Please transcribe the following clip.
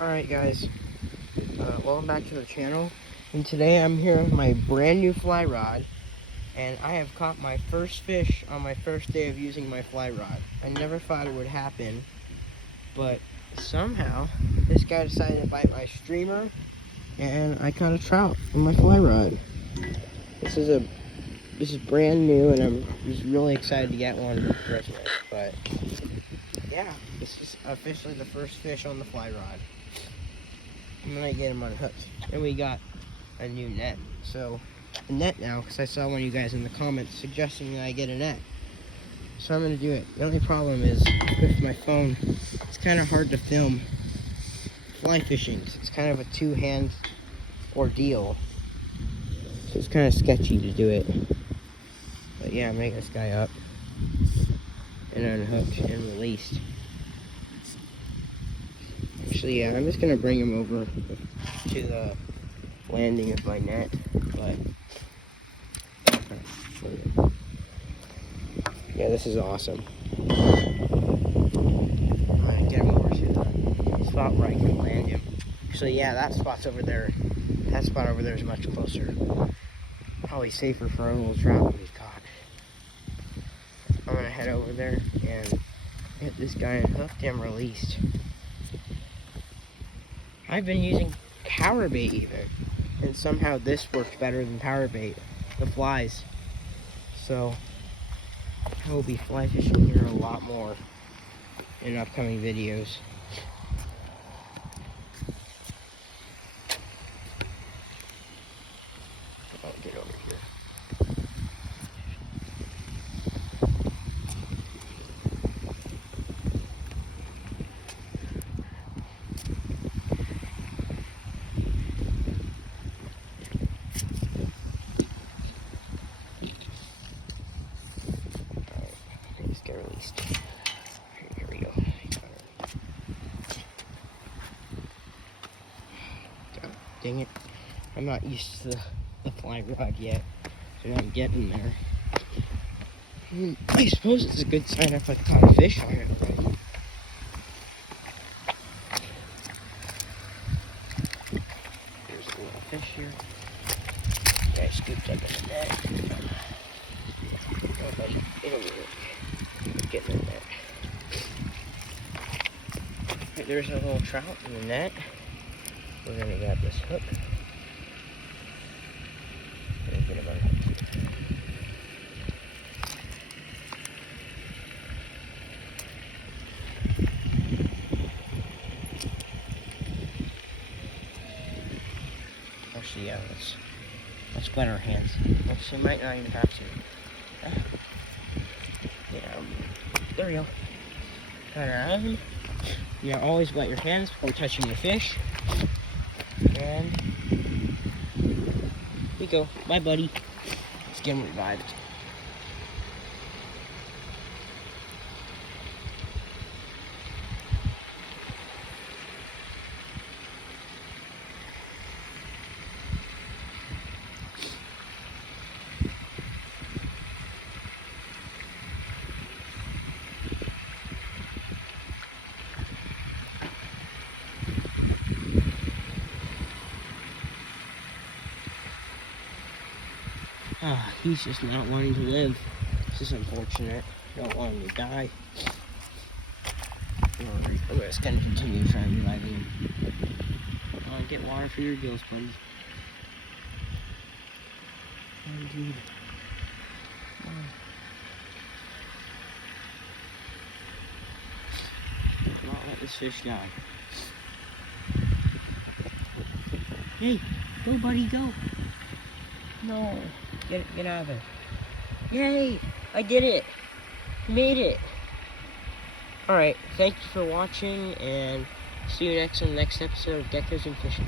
Alright guys, welcome back to the channel, and today I'm here with my brand new fly rod, and I have caught my first fish on my first day of using my fly rod. I never thought it would happen, but somehow this guy decided to bite my streamer, and I caught a trout on my fly rod. This is brand new, and I'm just really excited to get one for Christmas, but yeah, this is officially the first fish on the fly rod. I'm gonna get him unhooked. And we got a new net. So, a net now, because I saw one of you guys in the comments suggesting that I get a net. So I'm gonna do it. The only problem is with my phone, it's kind of hard to film fly fishing. It's kind of a two-hand ordeal. So it's kind of sketchy to do it. But yeah, I'm making this guy up and unhooked and released. Actually, yeah, I'm just gonna bring him over to the landing of my net, but yeah, this is awesome. I'm gonna get him over to the spot where I can land him. Actually, yeah, that spot's over there. That spot over there is much closer. Probably safer for a little trout to be caught. I'm gonna head over there and get this guy unhooked and released. I've been using power bait even, and somehow this works better than power bait, the flies. So I will be fly fishing here a lot more in upcoming videos. I'll get over here. Get released. Here we go. God, dang it. I'm not used to the fly rod yet, so I'm getting there. I suppose it's a good sign if I caught a fish on it already. There's a little fish here. Yeah, I scooped up in the net. Oh, buddy, it'll work. Get in the net. Right, there's a little trout in the net. We're gonna grab this hook. And get him unhooked. Actually, yeah, let's wet our hands. Actually, might not even have to. Yeah, there we go. Got our arm. Yeah, always wet your hands before touching your fish. And here we go. Bye, buddy. Let's get him revived. He's just not wanting to live. This is unfortunate. Don't want him to die. I'm just gonna continue trying to revive him. Get water for your gills, buddy. Oh, dude. Do not let this fish die. Hey, go, buddy, go. No. Get out of there. Yay! I did it! Made it! Alright, thank you for watching, and see you next on the next episode of Geckos and Fishing.